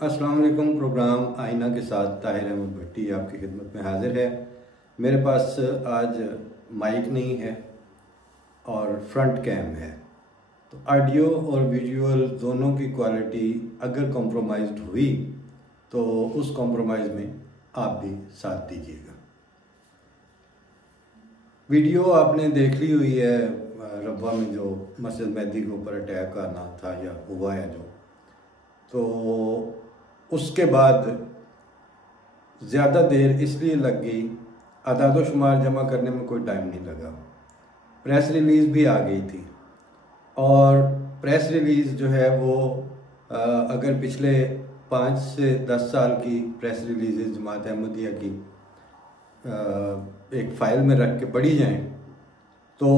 अस्सलाम वालेकुम। प्रोग्राम आईना के साथ ताहिर अहमद भट्टी आपकी खिदमत में हाजिर है। मेरे पास आज माइक नहीं है और फ्रंट कैम है, तो ऑडियो और विजुअल दोनों की क्वालिटी अगर कॉम्प्रोमाइज़्ड हुई तो उस कॉम्प्रोमाइज़ में आप भी साथ दीजिएगा। वीडियो आपने देख ली हुई है, रब्वा में जो मस्जिद मेहदी के ऊपर अटैक आना था या हुआ है जो, तो उसके बाद ज़्यादा देर इसलिए लग गई, अदाद शुमार जमा करने में कोई टाइम नहीं लगा। प्रेस रिलीज़ भी आ गई थी और प्रेस रिलीज़ जो है वो अगर पिछले 5 से 10 साल की प्रेस रिलीज़ जमात अहमदिया की एक फ़ाइल में रख के पढ़ी जाएं तो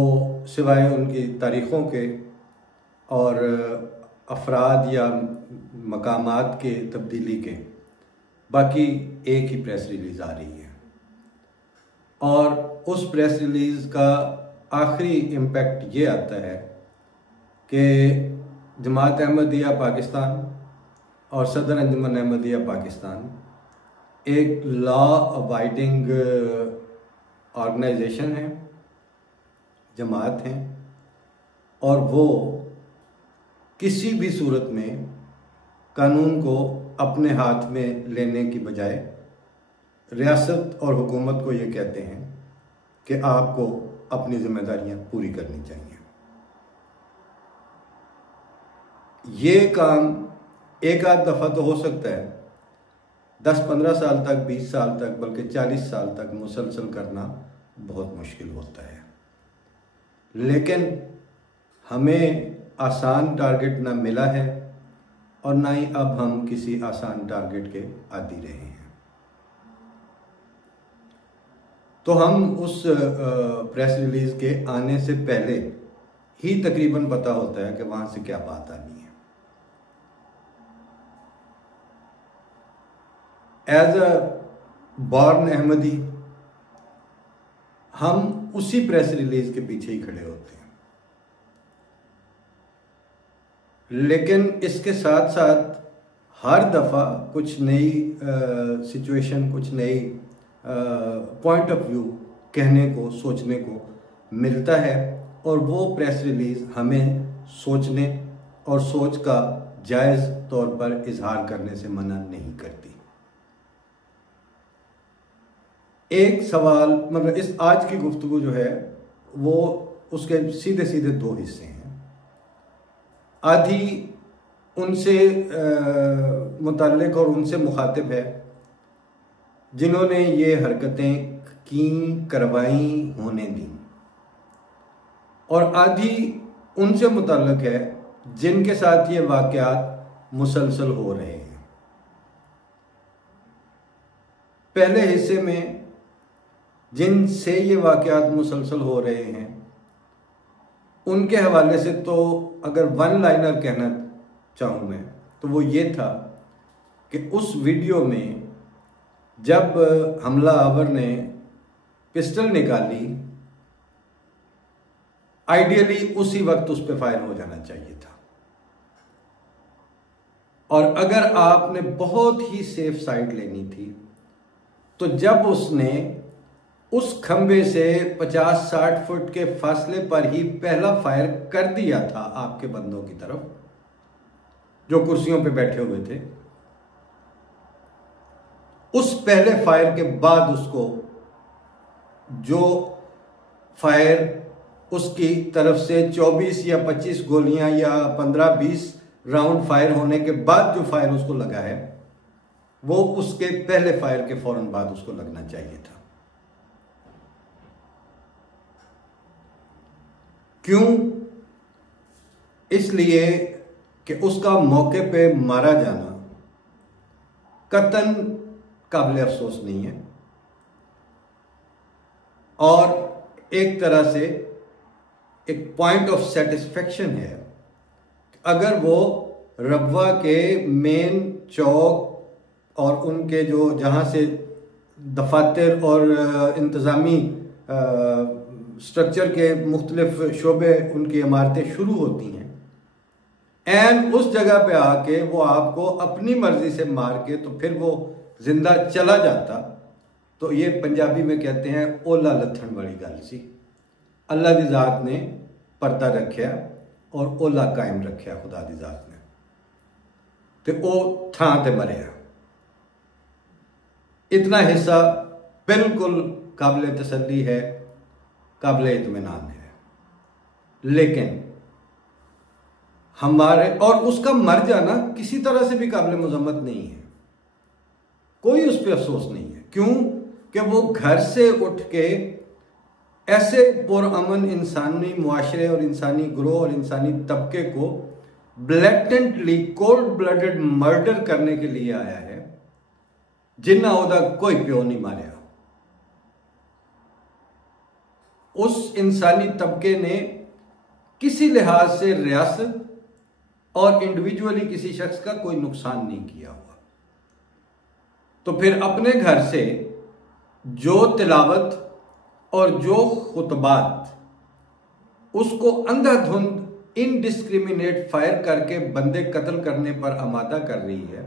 सिवाय उनकी तारीख़ों के और अफराद या मकामात के तब्दीली के बाकी एक ही प्रेस रिलीज़ आ रही है। और उस प्रेस रिलीज़ का आखिरी इम्पेक्ट ये आता है कि जमात अहमदिया पाकिस्तान और सदर अंजुमन अहमदिया पाकिस्तान एक लॉ अबाइडिंग ऑर्गेनाइजेशन है, जमात हैं, और वो किसी भी सूरत में कानून को अपने हाथ में लेने की बजाय रियासत और हुकूमत को ये कहते हैं कि आपको अपनी जिम्मेदारियां पूरी करनी चाहिए। ये काम एक आध दफ़ा तो हो सकता है, 10-15 साल तक, 20 साल तक, बल्कि 40 साल तक मुसलसल करना बहुत मुश्किल होता है। लेकिन हमें आसान टारगेट ना मिला है और ना ही अब हम किसी आसान टारगेट के आदी रहे हैं। तो हम उस प्रेस रिलीज़ के आने से पहले ही तकरीबन पता होता है कि वहाँ से क्या बात आनी है। एज अ बॉर्न अहमदी हम उसी प्रेस रिलीज़ के पीछे ही खड़े होते हैं। लेकिन इसके साथ साथ हर दफ़ा कुछ नई सिचुएशन, कुछ नई पॉइंट ऑफ व्यू कहने को, सोचने को मिलता है और वो प्रेस रिलीज़ हमें सोचने और सोच का जायज़ तौर पर इजहार करने से मना नहीं करती। एक सवाल, मतलब इस आज की गुफ्तगू जो है वो उसके सीधे सीधे 2 हिस्से हैं। आधी उनसे मुताल्लिक और उनसे मुखातिब है जिन्होंने ये हरकतें की, करवाई, होने दी, और आधी उनसे मुताल्लिक है जिनके साथ ये वाक़यात मुसलसल हो रहे हैं। पहले हिस्से में जिनसे ये वाक़यात मुसलसल हो रहे हैं उनके हवाले से तो अगर वन लाइनर कहना चाहूँ मैं तो वो ये था कि उस वीडियो में जब हमला आवर ने पिस्टल निकाली, आइडियली उसी वक्त उस पर फायर हो जाना चाहिए था। और अगर आपने बहुत ही सेफ साइड लेनी थी तो जब उसने उस खंबे से 50-60 फुट के फासले पर ही पहला फायर कर दिया था आपके बंदों की तरफ जो कुर्सियों पे बैठे हुए थे, उस पहले फायर के बाद उसको जो फायर उसकी तरफ से 24 या 25 गोलियां या 15-20 राउंड फायर होने के बाद जो फायर उसको लगा है वो उसके पहले फायर के फौरन बाद उसको लगना चाहिए था। क्यों? इसलिए कि उसका मौके पे मारा जाना कतन काबिल अफसोस नहीं है और एक तरह से एक पॉइंट ऑफ सेटिस्फेक्शन है। अगर वो रब्वा के मेन चौक और उनके जो जहाँ से दफातर और इंतज़ामी स्ट्रक्चर के मुख्तलिफ शोबे, उनकी इमारतें शुरू होती हैं, एंड उस जगह पे आके वो आपको अपनी मर्जी से मार के तो फिर वो जिंदा चला जाता, तो ये पंजाबी में कहते हैं ओला लथन वाली गल सी। अल्लाह दी जात ने पर्दा रखा और ओला कायम रखा खुदा दी जात ने, तो वो थां ते मरिया। इतना हिस्सा बिल्कुल काबिल तसल्ली है, काबिल इत्मीनान है। लेकिन हमारे और उसका मर जाना किसी तरह से भी काबिल मजम्मत नहीं है, कोई उस पर अफसोस नहीं है। क्यों कि वो घर से उठ के ऐसे पुरअमन इंसानी मुआशरे और इंसानी ग्रोह और इंसानी तबके को ब्लैटेंटली कोल्ड ब्लडेड मर्डर करने के लिए आया है, जिन्ना ओदा कोई प्यो नहीं मारिया। उस इंसानी तबके ने किसी लिहाज से रियासत और इंडिविजुअली किसी शख्स का कोई नुकसान नहीं किया हुआ। तो फिर अपने घर से जो तिलावत और जो खुतबात उसको अंधाधुंध इनडिस्क्रिमिनेट फायर करके बंदे कत्ल करने पर आमादा कर रही है,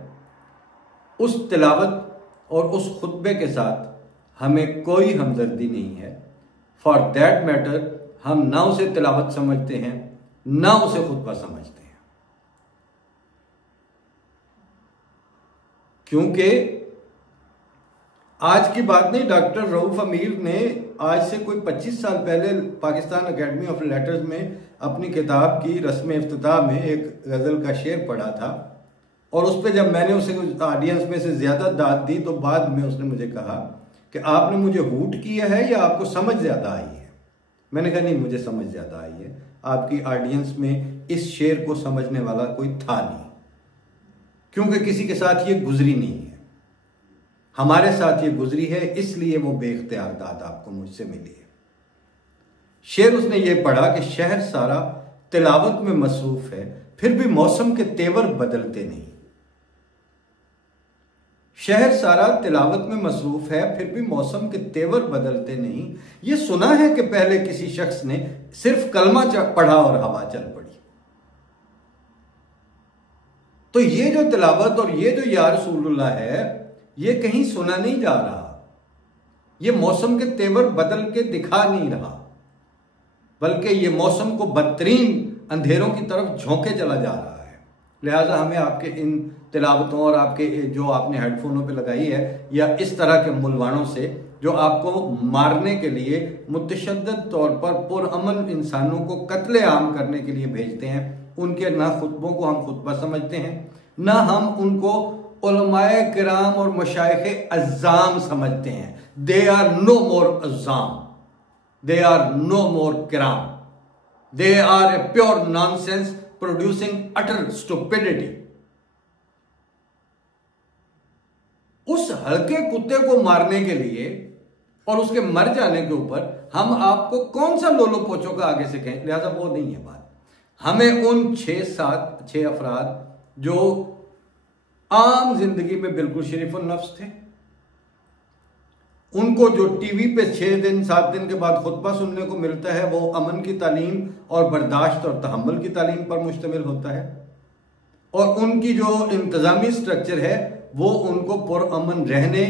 उस तिलावत और उस खुतबे के साथ हमें कोई हमदर्दी नहीं है। फॉर दैट मैटर हम ना उसे तिलावत समझते हैं ना उसे खुतबा समझते हैं, क्योंकि आज की बात नहीं, डॉक्टर रऊफ अमीर ने आज से कोई 25 साल पहले पाकिस्तान एकेडमी ऑफ लेटर्स में अपनी किताब की रस्म इफ्तिताह में एक गज़ल का शेर पढ़ा था, और उस पर जब मैंने उसे ऑडियंस में से ज़्यादा दाद दी तो बाद में उसने मुझे कहा कि आपने मुझे हूट किया है या आपको समझ ज़्यादा आई है। मैंने कहा नहीं, मुझे समझ ज़्यादा आई है, आपकी ऑडियंस में इस शेर को समझने वाला कोई था नहीं, क्योंकि किसी के साथ ये गुजरी नहीं है, हमारे साथ ये गुजरी है, इसलिए वो बेख्तियार दाद आपको मुझसे मिली है। शेर उसने ये पढ़ा कि शहर सारा तिलावत में मसरूफ है, फिर भी मौसम के तेवर बदलते नहीं। शहर सारा तिलावत में मसरूफ है, फिर भी मौसम के तेवर बदलते नहीं। ये सुना है कि पहले किसी शख्स ने सिर्फ कलमा पढ़ा और हवा चल पड़ी। तो ये जो तिलावत और ये जो या रसूलुल्लाह है, ये कहीं सुना नहीं जा रहा, ये मौसम के तेवर बदल के दिखा नहीं रहा, बल्कि ये मौसम को बदतरीन अंधेरों की तरफ झोंके चला जा रहा है। लिहाजा हमें आपके इन तिलावतों और आपके जो आपने हेडफोनों पे लगाई है या इस तरह के मुलवानों से जो आपको मारने के लिए मुतशद्दद तौर पर पुरअमन इंसानों को कत्ले आम करने के लिए भेजते हैं, उनके ना खुतबों को हम खुतबा समझते हैं, ना हम उनको उलमाए किराम और मशाइखे अज़्ज़ाम समझते हैं। दे आर नो मोर अज़्ज़ाम, दे आर नो मोर किराम, they are a pure nonsense producing utter stupidity. उस हल्के कुत्ते को मारने के लिए और उसके मर जाने के ऊपर हम आपको कौन सा लोलो पोचो का आगे से कहें, लिहाजा वो नहीं है बात। हमें उन 6 अफराद जो आम जिंदगी में बिल्कुल शरीफ नफ्स थे, उनको जो टीवी पे 6 दिन 7 दिन के बाद खुतबा सुनने को मिलता है, वो अमन की तालीम और बर्दाश्त और तहम्मुल की तालीम पर मुश्तमिल होता है, और उनकी जो इंतजामी स्ट्रक्चर है वो उनको पुरअमन रहने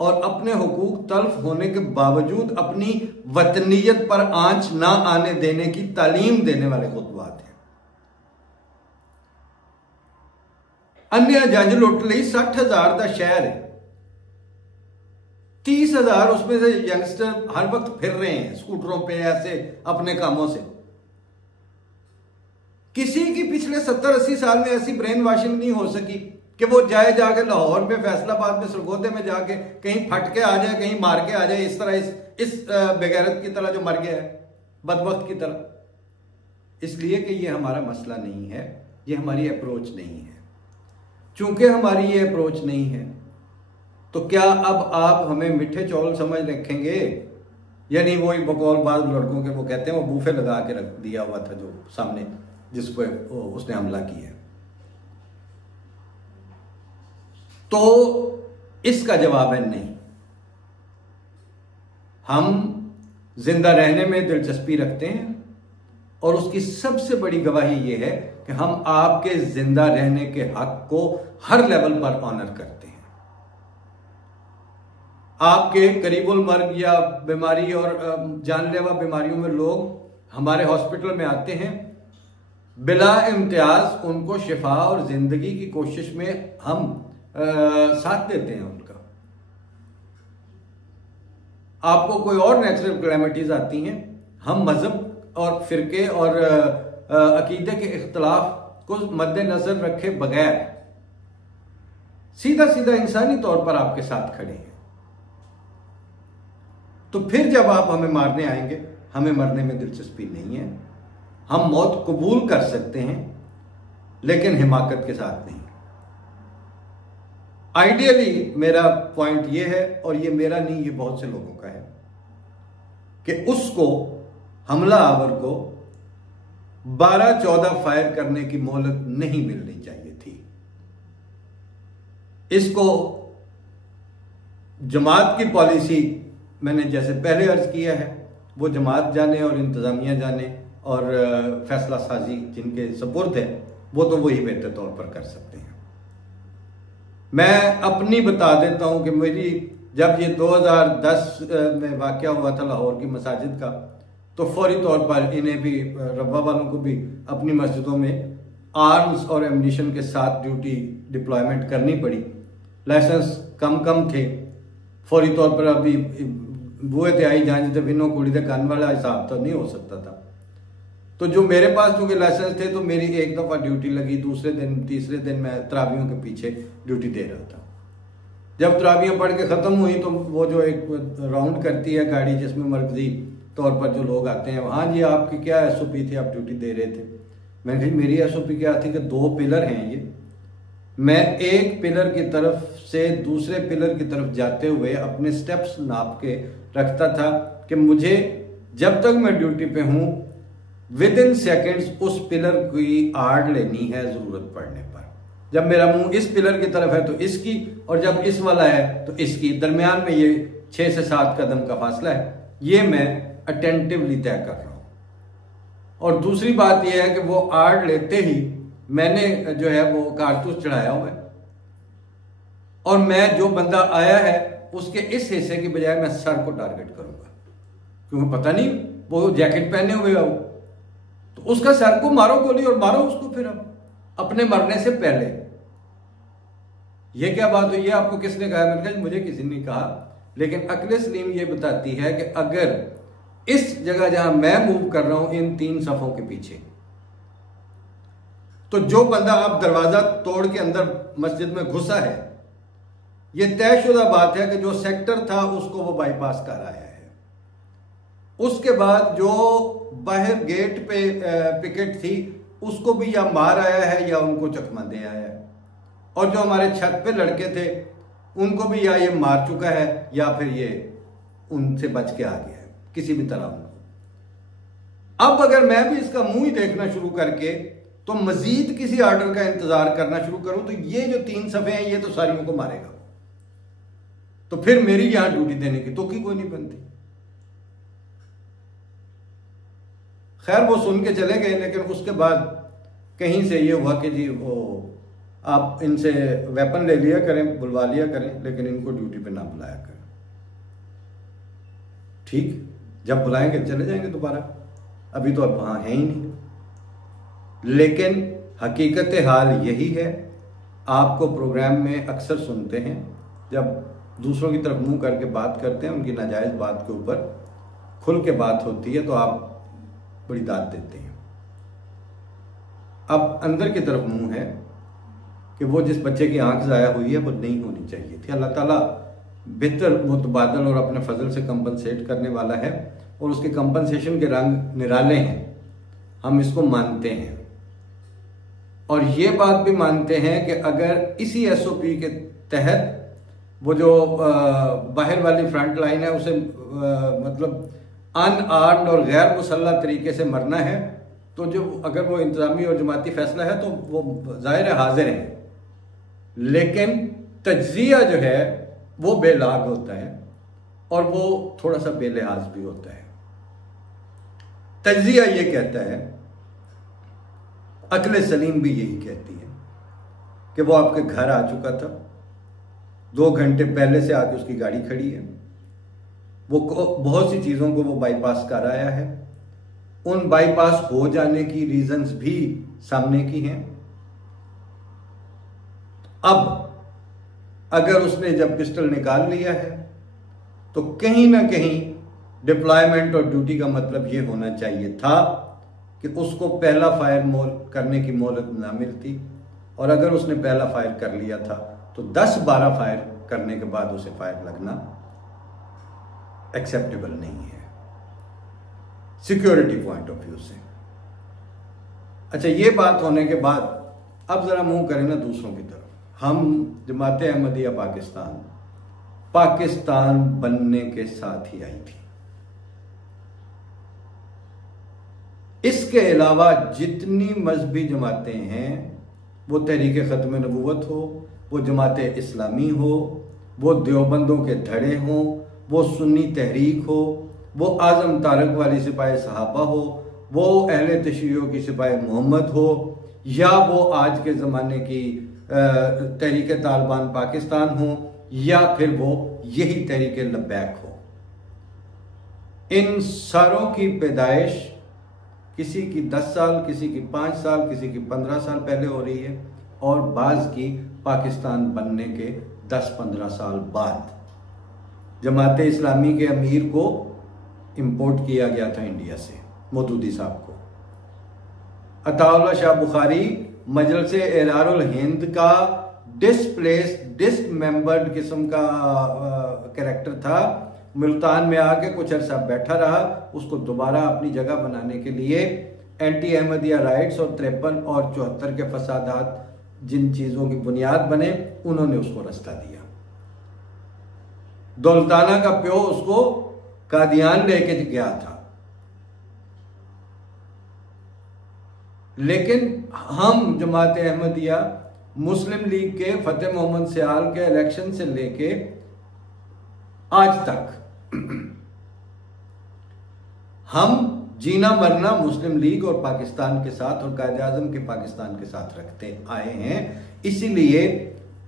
और अपने हुकूक तल्फ होने के बावजूद अपनी वतनीयत पर आंच ना आने देने की तालीम देने वाले खुतबात हैं। अन्य जंज लुट ली 60,000 का शहर है, 30,000 उसमें से यंगस्टर हर वक्त फिर रहे हैं स्कूटरों पे ऐसे अपने कामों से। किसी की पिछले 70-80 साल में ऐसी ब्रेन वॉशिंग नहीं हो सकी कि वो जाके लाहौर में, फैसलाबाद में, सरगोदे में जाके कहीं फट के आ जाए, कहीं मार के आ जाए, इस तरह इस बेगैरत की तरह जो मर गया है, बदबख्त की तरह। इसलिए कि ये हमारा मसला नहीं है, ये हमारी अप्रोच नहीं है। चूंकि हमारी ये अप्रोच नहीं है तो क्या अब आप हमें मिठे चौल समझ रखेंगे? यानी वही बकौलबाज लड़कों के वो कहते हैं वो बूफे लगा के रख दिया हुआ था जो सामने जिस पर उसने हमला किया। तो इसका जवाब है नहीं। हम जिंदा रहने में दिलचस्पी रखते हैं और उसकी सबसे बड़ी गवाही यह है कि हम आपके जिंदा रहने के हक को हर लेवल पर ऑनर करते हैं। आपके करीबुल मर्ग या बीमारी और जानलेवा बीमारियों में लोग हमारे हॉस्पिटल में आते हैं, बिला इम्तियाज उनको शिफा और जिंदगी की कोशिश में हम साथ देते हैं उनका। आपको कोई और नेचुरल क्लैमिटीज आती हैं, हम मजहब और फिरके और अकीदे के इख्तलाफ को मद्देनजर रखे बगैर सीधा सीधा इंसानी तौर पर आपके साथ खड़े हैं। तो फिर जब आप हमें मारने आएंगे, हमें मरने में दिलचस्पी नहीं है। हम मौत कबूल कर सकते हैं लेकिन हिमाकत के साथ नहीं। आइडियली मेरा पॉइंट ये है, और ये मेरा नहीं, ये बहुत से लोगों का है, कि उसको हमला आवर को 12-14 फायर करने की मोहलत नहीं मिलनी चाहिए थी। इसको जमात की पॉलिसी, मैंने जैसे पहले अर्ज किया है, वो जमात जाने और इंतजामिया जाने और फैसला साजी जिनके सपुर्द है वो तो वही बेहतर तौर पर कर सकते हैं। मैं अपनी बता देता हूं कि मेरी जब ये 2010 में वाकया हुआ था लाहौर की मसाजिद का, तो फौरी तौर पर इन्हें भी, रब्बा वालों को भी अपनी मस्जिदों में आर्म्स और एम्युनिशन के साथ ड्यूटी डिप्लॉयमेंट करनी पड़ी। लाइसेंस कम थे, फौरी तौर पर अभी बुए ते आई जान जिते बिनो कुड़ी दे कान वाला हिसाब तो नहीं हो सकता था। तो जो मेरे पास चूंकि लाइसेंस थे तो मेरी एक दफा ड्यूटी लगी, दूसरे दिन तीसरे दिन मैं तरावियों के पीछे ड्यूटी दे रहा था। जब तरावियां पढ़ के खत्म हुई तो वो जो एक राउंड करती है गाड़ी जिसमें मरकजी तौर पर जो लोग आते हैं, हाँ जी आपकी क्या SOP थी, आप ड्यूटी दे रहे थे। मैंने कहा मेरी SOP क्या थी कि 2 पिलर हैं ये, मैं एक पिलर की तरफ से दूसरे पिलर की तरफ जाते हुए अपने स्टेप्स नाप के रखता था कि मुझे जब तक मैं ड्यूटी पे हूं विद इन सेकेंड्स उस पिलर की आड़ लेनी है जरूरत पड़ने पर। जब मेरा मुंह इस पिलर की तरफ है तो इसकी, और जब इस वाला है तो इसकी, दरमियान में ये 6 से 7 कदम का फासला है, ये मैं अटेंटिवली तय कर रहा हूं। और दूसरी बात यह है कि वो आड़ लेते ही मैंने जो है वो कारतूस चढ़ाया हुआ है, और मैं जो बंदा आया है उसके इस हिस्से की बजाय मैं सर को टारगेट करूंगा, क्योंकि पता नहीं वो जैकेट पहने हुए हो, तो उसका सर को मारो गोली और मारो उसको फिर अपने मरने से पहले। ये क्या बात हुई, ये आपको किसने कहा? मैंने कहा मुझे किसी ने कहा, लेकिन अक्ल सलीम ये बताती है कि अगर इस जगह जहां मैं मूव कर रहा हूं इन 3 सफों के पीछे, तो जो बंदा आप दरवाजा तोड़ के अंदर मस्जिद में घुसा है, ये तयशुदा बात है कि जो सेक्टर था उसको वो बाईपास कर आया है। उसके बाद जो बाहर गेट पे पिकेट थी उसको भी या मार आया है या उनको चकमा दे आया है, और जो हमारे छत पे लड़के थे उनको भी या ये मार चुका है या फिर ये उनसे बच के आ गया है किसी भी तरह उनको। अब अगर मैं भी इसका मुंह ही देखना शुरू करके तो मजीद किसी आर्डर का इंतजार करना शुरू करूं तो ये जो 3 सफे हैं ये तो सारियों को मारेगा, तो फिर मेरी यहां ड्यूटी देने की तो कोई नहीं बनती। खैर वो सुन के चले गए, लेकिन उसके बाद कहीं से ये हुआ कि जी वो आप इनसे वेपन ले लिया करें, बुलवा लिया करें, लेकिन इनको ड्यूटी पे ना बुलाया करें। ठीक, जब बुलाएंगे चले जाएंगे दोबारा, अभी तो अब वहां है ही नहीं। लेकिन हकीकत हाल यही है, आपको प्रोग्राम में अक्सर सुनते हैं जब दूसरों की तरफ मुंह करके बात करते हैं, उनकी नाजायज बात के ऊपर खुल के बात होती है तो आप बड़ी दाद देते हैं। अब अंदर की तरफ मुंह है कि वो जिस बच्चे की आंख ज़ाया हुई है वो नहीं होनी चाहिए थी। अल्लाह ताला बेहतर मुतबादल और अपने फजल से कंपनसेट करने वाला है, और उसके कंपनसेशन के रंग निराले हैं, हम इसको मानते हैं। और ये बात भी मानते हैं कि अगर इसी SOP के तहत वो जो बाहर वाली फ्रंट लाइन है उसे मतलब अनआर्म्ड और गैर मुसल्लह तरीके से मरना है, तो जो अगर वो इंतजामी और जमाती फैसला है तो वो जाहिर है हाजिर है, लेकिन तज्जिया जो है वो बेलाग होता है और वो थोड़ा सा बेलिहाज भी होता है। तज्जिया ये कहता है अक्ल सलीम भी यही कहती है कि वो आपके घर आ चुका था, 2 घंटे पहले से आके उसकी गाड़ी खड़ी है, वो बहुत सी चीज़ों को वो बाईपास कर आया है, उन बाईपास हो जाने की रीजंस भी सामने की हैं। अब अगर उसने जब पिस्टल निकाल लिया है तो कहीं ना कहीं डिप्लॉयमेंट और ड्यूटी का मतलब ये होना चाहिए था कि उसको पहला फायर करने की मोहलत ना मिलती, और अगर उसने पहला फायर कर लिया था तो 10-12 फायर करने के बाद उसे फायर लगना एक्सेप्टेबल नहीं है सिक्योरिटी पॉइंट ऑफ व्यू से। अच्छा, ये बात होने के बाद अब जरा मुंह करें ना दूसरों की तरफ। हम जमात अहमदिया पाकिस्तान बनने के साथ ही आई थी। इसके अलावा जितनी मजहबी जमातें हैं, वो तहरीक ख़त्म नबूवत हो, वो जमात इस्लामी हो, वो देवबंदों के धड़े हों, वो सुन्नी तहरीक हो, वो आज़म तारक वाली सिपाही सहाबा हो, वो अहले तशय्युअ की सिपाही मोहम्मद हो, या वो आज के ज़माने की तहरीक तालिबान पाकिस्तान हो, या फिर वो यही तहरीक लब्बैक हो, इन सारों की पैदाइश किसी की 10 साल, किसी की 5 साल, किसी की 15 साल पहले हो रही है, और बाज़ की पाकिस्तान बनने के 10-15 साल बाद। जमात इस्लामी के अमीर को इंपोर्ट किया गया था इंडिया से, मौदूदी साहब को। अताउल्लाह शाह बुखारी मजलिस एरारुल हिंद का डिसमेंबर्ड किस्म का कैरेक्टर था, मुल्तान में आके कुछ अरसा बैठा रहा, उसको दोबारा अपनी जगह बनाने के लिए एंटी अहमदिया राइट्स और 53 और 74 के फसादात जिन चीज़ों की बुनियाद बने, उन्होंने उसको रास्ता दिया। दौलताना का प्यो उसको कादियान लेके गया था, लेकिन हम जमात अहमदिया मुस्लिम लीग के फतेह मोहम्मद सियाल के इलेक्शन से लेके आज तक हम जीना मरना मुस्लिम लीग और पाकिस्तान के साथ और कायदे आजम के पाकिस्तान के साथ रखते आए हैं। इसीलिए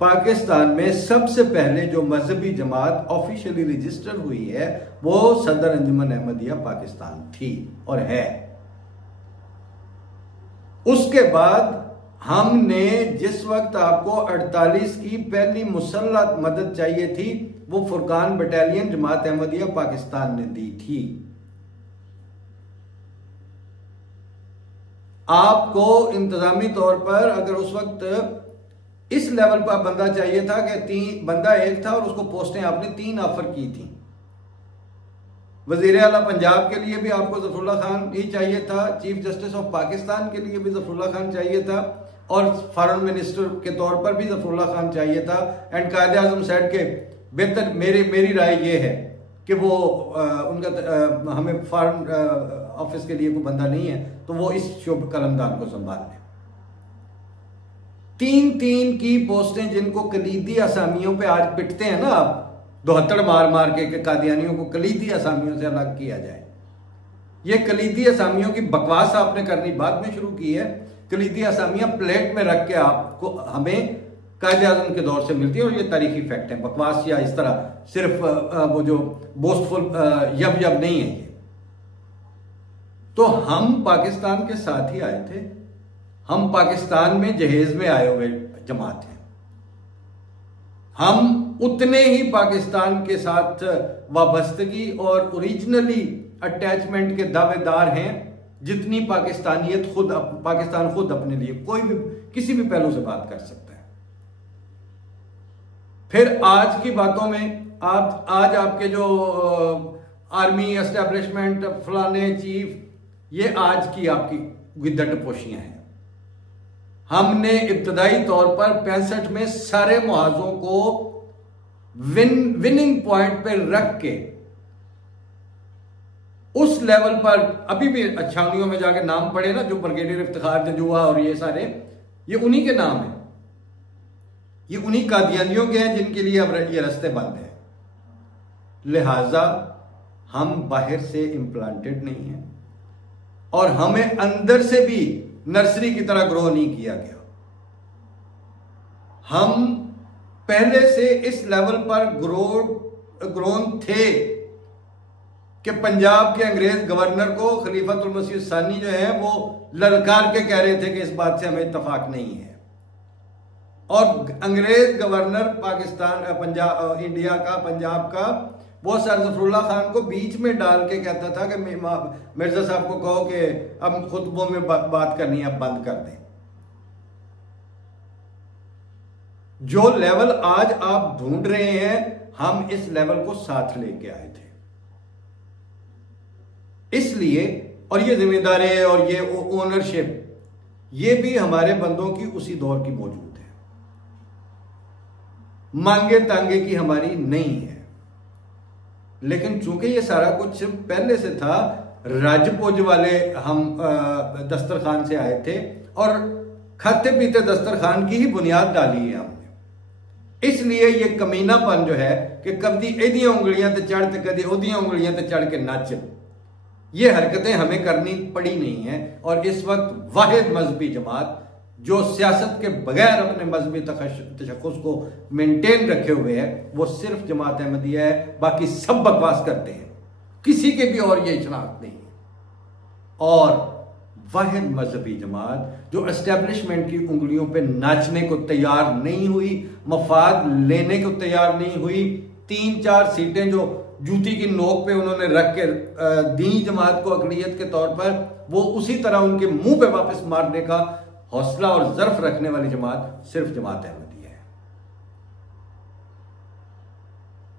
पाकिस्तान में सबसे पहले जो मजहबी जमात ऑफिशियली रजिस्टर हुई है वो सदर अंजुमन अहमदिया पाकिस्तान थी और है। उसके बाद हमने जिस वक्त आपको 48 की पहली मुसल्लह मदद चाहिए थी, वो फुरकान बटालियन जमात अहमदिया पाकिस्तान ने दी थी। आपको इंतजामी तौर पर अगर उस वक्त इस लेवल पर बंदा चाहिए था कि बंदा एक था और उसको पोस्टें आपने 3 ऑफर की थी। वजीर आला पंजाब के लिए भी आपको ज़फरुल्लाह खान ही चाहिए था, चीफ जस्टिस ऑफ पाकिस्तान के लिए भी ज़फरुल्लाह खान चाहिए था, और फॉरेन मिनिस्टर के तौर पर भी ज़फरुल्लाह खान चाहिए था। एंड कायदे आज़म सेड के बेहतर मेरी राय ये है कि वो हमें फॉरेन ऑफिस के लिए कोई बंदा नहीं है, तो वो इस शुभ कलमदान को संभाल लें। 3-3 की पोस्टें जिनको कलीदी असामियों पे आज पिटते हैं ना आप, 72 मार के कादियानियों को कलीदी असामियों से अलग किया जाए। ये कलीदी असामियों की बकवास आपने करनी बाद में शुरू की है। कलीदी असामियां प्लेट में रख के आपको हमें कायदे आज़म के दौर से मिलती है, और ये तारीखी फैक्ट है। बकवास या इस तरह सिर्फ वो जो बोस्टफुल यब नहीं है ये। तो हम पाकिस्तान के साथ ही आए थे, हम पाकिस्तान में जहेज में आए हुए जमात हैं, हम उतने ही पाकिस्तान के साथ वाबस्तगी और ओरिजिनली अटैचमेंट के दावेदार हैं जितनी पाकिस्तान खुद अपने लिए कोई भी किसी भी पहलू से बात कर सकता है। फिर आज की बातों में आज आपके जो आर्मी एस्टेब्लिशमेंट फलाने चीफ, ये आज की आपकी गिद्दटपोशियां हैं। हमने इब्तदाई तौर पर 65 में सारे मुहाजों को विनिंग पॉइंट पे रख के उस लेवल पर अभी भी छावनियों में जाके नाम पड़े ना, जो ब्रिगेडियर इफ्तिखार जजुआ और ये सारे, ये उन्हीं के नाम हैं, ये उन्हीं कादियानियों के हैं जिनके लिए अब ये रास्ते बंद हैं। लिहाजा हम बाहर से इम्प्लांटेड नहीं हैं और हमें अंदर से भी नर्सरी की तरह ग्रो नहीं किया गया। हम पहले से इस लेवल पर ग्रोन थे कि पंजाब के अंग्रेज गवर्नर को खलीफतुल मसीह सानी जो है वो ललकार के कह रहे थे कि इस बात से हमें इत्तफाक नहीं है। और अंग्रेज गवर्नर पाकिस्तान पंजाब इंडिया का पंजाब का वो सर जफरुल्लाह खान को बीच में डाल के कहता था कि मिर्जा साहब को कहो कि अब खुतबों में बात करनी है, अब बंद कर दें। जो लेवल आज आप ढूंढ रहे हैं हम इस लेवल को साथ लेके आए थे। इसलिए और ये जिम्मेदारी और ये ओनरशिप ये भी हमारे बंदों की उसी दौर की मौजूद है, मांगे तांगे की हमारी नहीं है। लेकिन चूंकि ये सारा कुछ पहले से था, राजपुज वाले हम दस्तरखान से आए थे और खाते पीते दस्तरखान की ही बुनियाद डाली है हमने। इसलिए ये कमीनापन जो है कि कभी एदियां उंगलियां ते चढ़ ते कभी ओदियां उंगलियां ते चढ़ के नच, ये हरकतें हमें करनी पड़ी नहीं है। और इस वक्त वाहिद मजहबी जमात जो सियासत के बगैर अपने मजहबी तशख्खुस को मेंटेन रखे हुए है वो सिर्फ जमात अहमदिया है, बाकी सब बकवास करते हैं, किसी के भी और ये शनाख्त नहीं है। और वाहिद मजहबी जमात जो एस्टेब्लिशमेंट की उंगलियों पे नाचने को तैयार नहीं हुई, मफाद लेने को तैयार नहीं हुई, 3-4 सीटें जो जूती की नोक पे उन्होंने रख के दी जमात को अकलियत के तौर पर, वो उसी तरह उनके मुंह पे वापस मारने का हौसला और ज़र्फ रखने वाली जमात सिर्फ जमात अहमदिया है।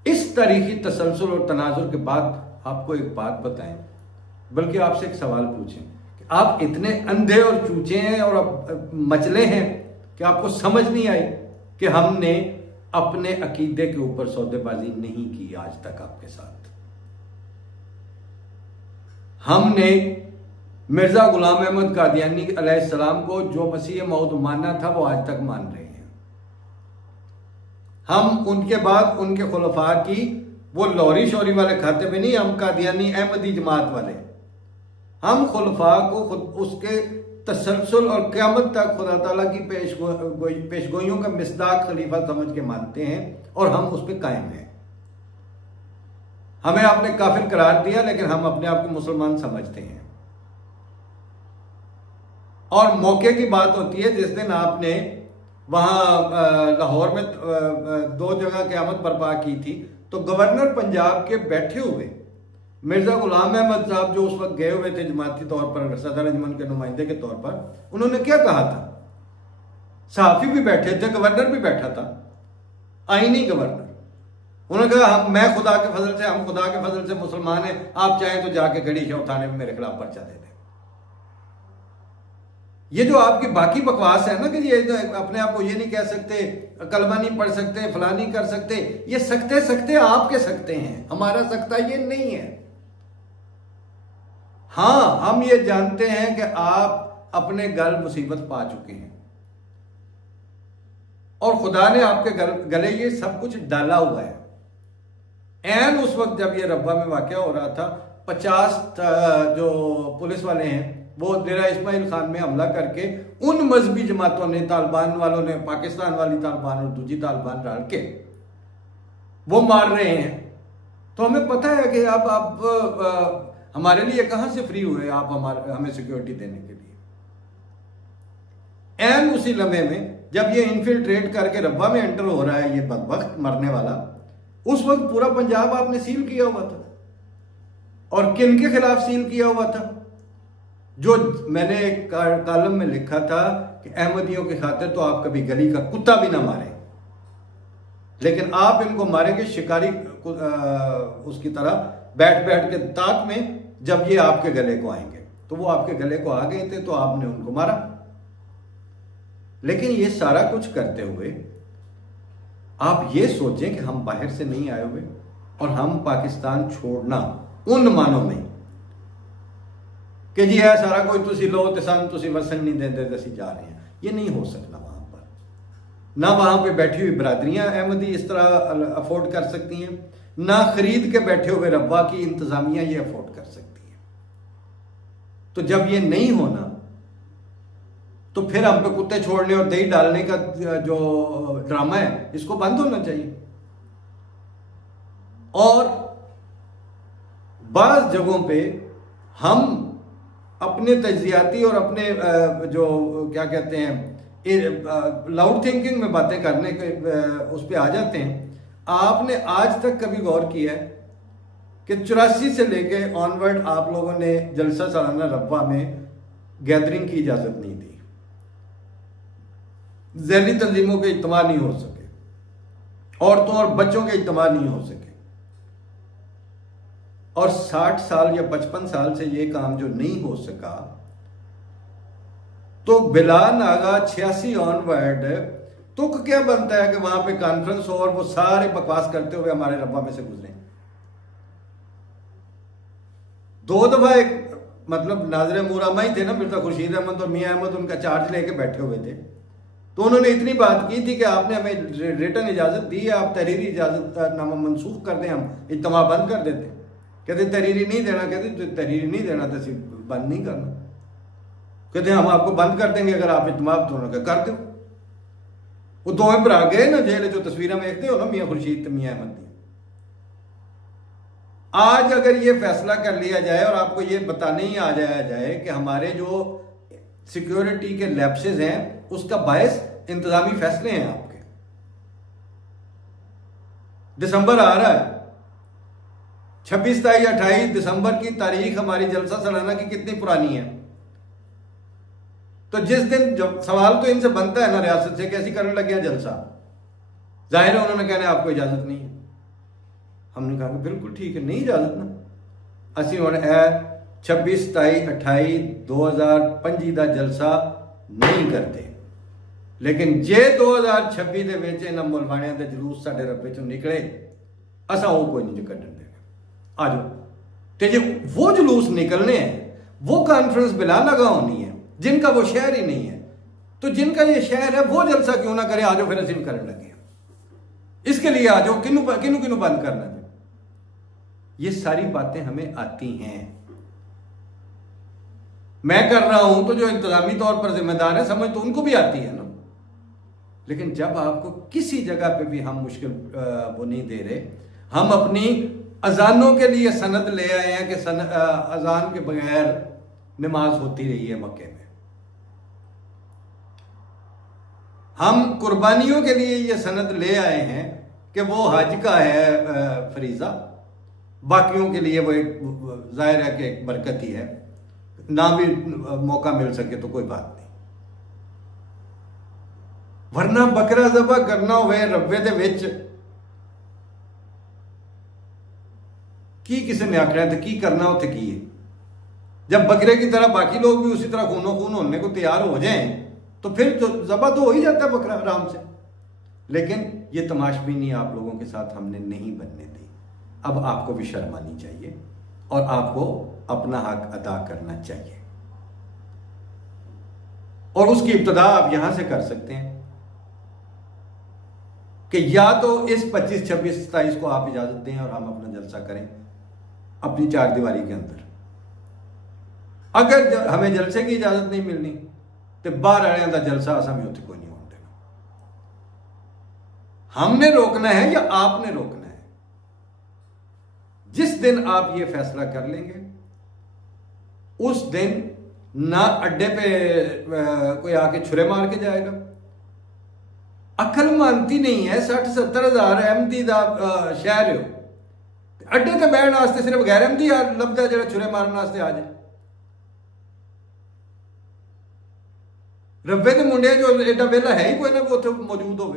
इस तारीखी तसलसल और तनाजुर के बाद आपको एक बात बताएं, बल्कि आपसे एक सवाल पूछें कि आप इतने अंधे और चूचे हैं और मचले हैं कि आपको समझ नहीं आई कि हमने अपने अकीदे के ऊपर सौदेबाजी नहीं की आज तक आपके साथ। हमने मिर्जा गुलाम अहमद कादियानी अलैहिस्सलाम को जो मसीह मौद मानना था वो आज तक मान रहे हैं। हम उनके बाद उनके खुलफा की वो लौरी शौरी वाले खाते में नहीं, हम कादियानी अहमदी जमात वाले, हम खुलफा को खुद उसके तसलसल और क़यामत तक खुदा ताला की पेशगोइयों का मिसदाक खलीफा समझ के मानते हैं और हम उस पर कायम हैं। हमें आपने काफिर करार दिया लेकिन हम अपने आप को मुसलमान समझते हैं। और मौके की बात होती है जिस दिन आपने वहां लाहौर में 2 जगह क़यामत बर्पा की थी, तो गवर्नर पंजाब के बैठे हुए मिर्जा गुलाम अहमद साहब जो उस वक्त गए हुए थे जमाती तौर पर सदर अंजुमन के नुमाइंदे के तौर पर, उन्होंने क्या कहा था? सहाफी भी बैठे थे, गवर्नर भी बैठा था, आईनी गवर्नर। उन्होंने कहा मैं खुदा के फजल से, हम खुदा के फजल से मुसलमान हैं, आप चाहें तो जाके गड़ी शव थाने में मेरे खिलाफ पर्चा दे दें। ये जो आपकी बाकी बकवास है ना कि ये अपने आप को ये नहीं कह सकते, कलमा नहीं पढ़ सकते, फला नहीं कर सकते, ये सकते सकते आपके सकते हैं, हमारा सकता ये नहीं है। हाँ, हम ये जानते हैं कि आप अपने गल मुसीबत पा चुके हैं और खुदा ने आपके गले ये सब कुछ डाला हुआ है। एन उस वक्त जब ये रब्बा में वाकया हो रहा था, 50 जो पुलिस वाले हैं वो डेरा इस्माइल खान में हमला करके उन मजहबी जमातों ने, तालिबान वालों ने, पाकिस्तान वाली तालिबान और दूसरी तालिबान डाल के वो मार रहे हैं। तो हमें पता है कि आप हमारे लिए कहां से फ्री हुए आप हमें सिक्योरिटी देने के लिए। एन उसी लम्हे में जब ये इन्फिल्ट्रेट करके रब्बा में एंटर हो रहा है ये बदबख्त मरने वाला, उस वक्त पूरा पंजाब आपने सील किया हुआ था। और किन के खिलाफ सील किया हुआ था? जो मैंने एक कॉलम में लिखा था कि अहमदियों की खातिर तो आप कभी गली का कुत्ता भी ना मारें, लेकिन आप इनको मारेंगे शिकारी उसकी तरह बैठ बैठ के ताक में। जब ये आपके गले को आएंगे तो वो आपके गले को आ गए थे तो आपने उनको मारा। लेकिन ये सारा कुछ करते हुए आप ये सोचें कि हम बाहर से नहीं आए हुए और हम पाकिस्तान छोड़ना उन मानों में कि जी है सारा कोई तुसी लो ते सान तुसी वसन नहीं देंदे ते असीं जा रहे हैं, ये नहीं हो सकता। वहां पर ना वहां पे बैठी हुई बरादरियां अहमदी इस तरह अफोर्ड कर सकती हैं, ना खरीद के बैठे हुए रब्बा की इंतजामिया ये अफोर्ड कर सकती है। तो जब ये नहीं होना तो फिर हम पे कुत्ते छोड़ने और दही डालने का जो ड्रामा है, इसको बंद होना चाहिए। और बाज़ जगहों पे हम अपने तज्जियाती और अपने जो क्या कहते हैं लाउड थिंकिंग में बातें करने के उस पर आ जाते हैं। आपने आज तक कभी गौर किया है कि 84 से लेके ऑनवर्ड आप लोगों ने जलसा सालाना रब्बा में गैदरिंग की इजाजत नहीं दी, ज़हनी तंजीमों के इज्तिमा नहीं हो सके, औरतों और बच्चों के इज्तिमा नहीं हो सके, और 60 साल या 55 साल से ये काम जो नहीं हो सका, तो बिला नागा 86 ऑनवर्ड तो क्या बनता है कि वहां पे कॉन्फ्रेंस हो और वो सारे बकवास करते हुए हमारे रब्बा में से गुजरे। 2 दफा एक मतलब नाज़िर मुरामा ही थे ना, मिर्जा खुर्शीद अहमद और मियां अहमद उनका चार्ज लेके बैठे हुए थे, तो उन्होंने इतनी बात की थी कि आपने हमें रिटर्न इजाजत दी है, आप तहरीरी इजाजत नामा मनसूख कर दें, हम इज्तिमा बंद कर देते। कहते तहरीरी नहीं देना, कहते तहरीरी नहीं देना तो बंद नहीं करना, कहते हम आपको बंद कर देंगे अगर आप इज्तिमा दोनों का कर दो। वो दोवें भरा गए ना जेल, जो तस्वीरें में देखते हो ना मियां खुर्शीद तो मियां अहमद दी। आज अगर ये फैसला कर लिया जाए और आपको ये बताने ही आ जाया जाए कि हमारे जो सिक्योरिटी के लैप्सेस हैं उसका बायस इंतजामी फैसले हैं आपके। दिसंबर आ रहा है, 26 तारीख 28 दिसंबर की तारीख हमारी जलसा सालाना की कितनी पुरानी है। तो जिस दिन जब सवाल तो इनसे बनता है ना रियासत से, कैसी करने लगे हैं जलसा, जाहिर है उन्होंने कहना आपको इजाजत नहीं है। हमने कहा कि बिल्कुल ठीक है, नहीं इजाजत ना, असी हुण 26 तारीख 28 2025 का जलसा नहीं करते, लेकिन जे 2026 ਦੇ ਵਿੱਚ ਇਹਨਾਂ ਮੁਲਵਾਣਿਆਂ ਦੇ ਜਲੂਸ ਸਾਡੇ ਰੱਬੇ ਚੋਂ ਨਿਕਲੇ, असा वो कोई नहीं कटन देगा। आ जाओ, तो जो वो जुलूस निकलने हैं, वो कॉन्फ्रेंस बिला लगा होनी है, जिनका वो शहर ही नहीं है, तो जिनका ये शहर है वो जलसा क्यों ना करे, आ जाओ फिर असीम करने लगे। इसके लिए आ जाओ, किनू किनू किनू बंद करना है। ये सारी बातें हमें आती हैं, मैं कर रहा हूं तो जो इंतजामी तौर पर जिम्मेदार है समझ तो उनको भी आती है ना। लेकिन जब आपको किसी जगह पे भी हम मुश्किल वो नहीं दे रहे, हम अपनी अजानों के लिए सनद ले आए हैं कि अजान के बगैर नमाज होती रही है मक्के में। हम कुर्बानियों के लिए ये सनद ले आए हैं कि वो हज का है फरीजा, बाकियों के लिए वो एक जाहिर है कि एक बरकत ही है, ना भी मौका मिल सके तो कोई बात नहीं। वरना बकरा ज़बह करना हुए रब्बे दे विच की किसी ने आखना तो की करना उसे की है। जब बकरे की तरह बाकी लोग भी उसी तरह खूनो खून होने को तैयार हो जाएं तो फिर तो ज़बह तो हो ही जाता है बकरा आराम से। लेकिन ये तमाशबीनी आप लोगों के साथ हमने नहीं बनने दी। अब आपको भी शर्म आनी चाहिए और आपको अपना हक अदा करना चाहिए, और उसकी इब्तदा आप यहां से कर सकते हैं कि या तो इस 25, 26, 27 को आप इजाजत दें और हम अपना जलसा करें अपनी चार दीवारी के अंदर। अगर हमें जलसे की इजाजत नहीं मिलनी तो बाहर आने का जलसा असा भी उत्थे कोई नहीं होने देना। हमने रोकना है या आपने रोकना है। जिस दिन आप ये फैसला कर लेंगे उस दिन ना अड्डे पे कोई आके छुरे मार के जाएगा। अकल मानती नहीं है, 60-70 हज़ार अहमदी का शहर हो, अड्डे ते बैठने वास्ते सिर्फ गैर अहमदी लभदा जो छुरे मारने वास्ते आ जाए। रब्बे के मुंडे जो एडा वेला है ही कोई ना कोई उत्थे मौजूद हो।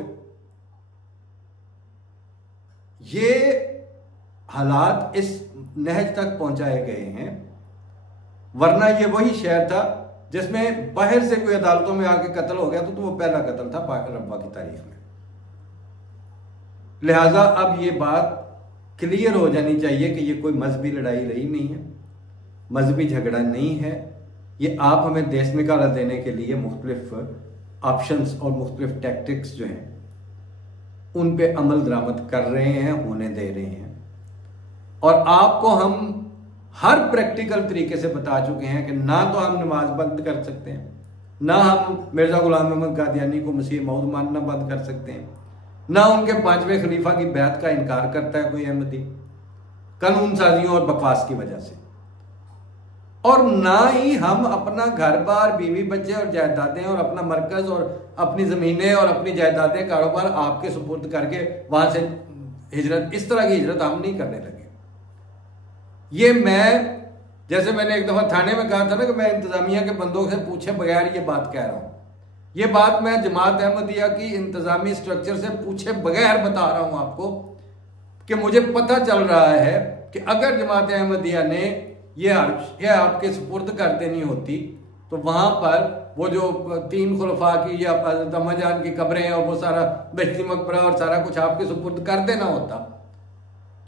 ये हालात इस नहज तक पहुंचाए गए हैं, वरना ये वही शहर था जिसमें बाहर से कोई अदालतों में आके कत्ल हो गया तो वो पहला कत्ल था पाक रब्बा की तारीख में। लिहाजा अब ये बात क्लियर हो जानी चाहिए कि ये कोई मजहबी लड़ाई रही नहीं है, मजहबी झगड़ा नहीं है। ये आप हमें देश निकाला देने के लिए मुख्तलिफ ऑप्शंस और मुख्तलिफ टैक्टिक्स जो हैं उन पे अमल दरामद कर रहे हैं, होने दे रहे हैं। और आपको हम हर प्रैक्टिकल तरीके से बता चुके हैं कि ना तो हम नमाज बंद कर सकते हैं, ना हम मिर्ज़ा गुलाम अहमद कादियानी को मसीह मौद मानना बंद कर सकते हैं, ना उनके 5वें खलीफा की बैत का इनकार करता है कोई अहमदी कानून साजियों और बकवास की वजह से, और ना ही हम अपना घर बार, बीवी बच्चे और जायदादें और अपना मरकज और अपनी ज़मीनें और अपनी जायदादें, कारोबार आपके सुपुर्द करके वहां से हिजरत, इस तरह की हिजरत हम नहीं करने लगे। ये मैं, जैसे मैंने एक दफ़ा थाने में कहा था ना कि मैं इंतज़ामिया के बंदों से पूछे बगैर ये बात कह रहा हूँ, ये बात मैं जमात अहमदिया की इंतज़ामी स्ट्रक्चर से पूछे बगैर बता रहा हूँ आपको, कि मुझे पता चल रहा है कि अगर जमात अहमदिया ने ये आपके सुपुर्द कर देनी होती तो वहाँ पर वो जो 3 खुलफा की या अम्मा जान की कब्रें और वो सारा बहती मकबरा और सारा कुछ आपके सुपुर्द कर देना होता,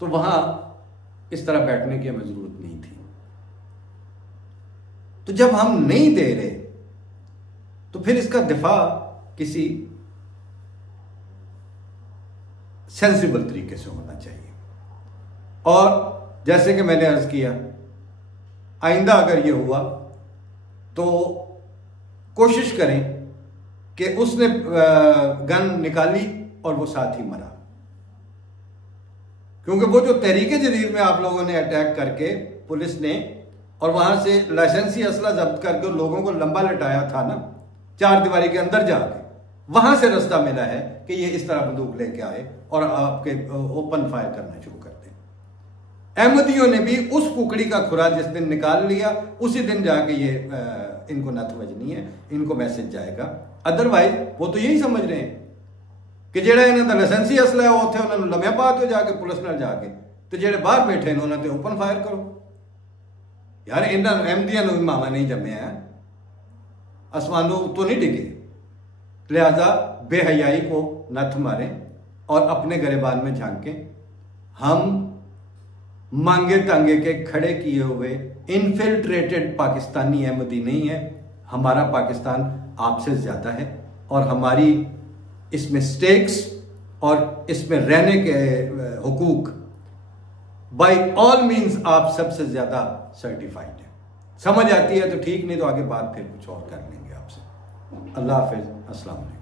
तो वहाँ इस तरह बैठने की हमें ज़रूरत नहीं थी। तो जब हम नहीं दे रहे तो फिर इसका दिफा किसी सेंसिबल तरीके से होना चाहिए। और जैसे कि मैंने अर्ज किया, आइंदा अगर ये हुआ तो कोशिश करें कि उसने गन निकाली और वो साथ ही मरा, क्योंकि वो जो तहरीक जदीद में आप लोगों ने अटैक करके पुलिस ने और वहां से लाइसेंसी असला जब्त करके लोगों को लंबा लटाया था ना, 4 दीवारी के अंदर जाके, वहां से रास्ता मिला है कि ये इस तरह बंदूक लेके आए और आपके ओपन फायर करना शुरू कर दें। अहमदियों ने भी उस कुकड़ी का खुरा जिस दिन निकाल लिया, उसी दिन जाके ये इनको नथ बजनी है, इनको मैसेज जाएगा। अदरवाइज वो तो यही समझ रहे हैं कि जेड़ा इन्हों का लाइसेंसी असला है वो उत्थे उन्होंने लम्या पा दो जाके पुलिस नाल जाके, तो जेड़े बाहर बैठे ने उन्होंने ओपन फायर करो। यार इन्हों अहमदियों भी मावा नहीं जम्या है, आसमानों तो नहीं डिगे, लिहाजा बेहयाई को नथ मारें और अपने गरेबान में झांकें। हम मांगे तांगे के खड़े किए हुए इनफिल्ट्रेटेड पाकिस्तानी अहमदी नहीं है, हमारा पाकिस्तान आपसे ज्यादा है और हमारी इसमें स्टेक्स और इसमें रहने के हुकूक बाय ऑल मीन्स आप सबसे ज्यादा सर्टिफाइड है। समझ आती है तो ठीक, नहीं तो आगे बात फिर कुछ और कर लेंगे आपसे। अल्लाह हाफिज, अस्सलाम वालेकुम।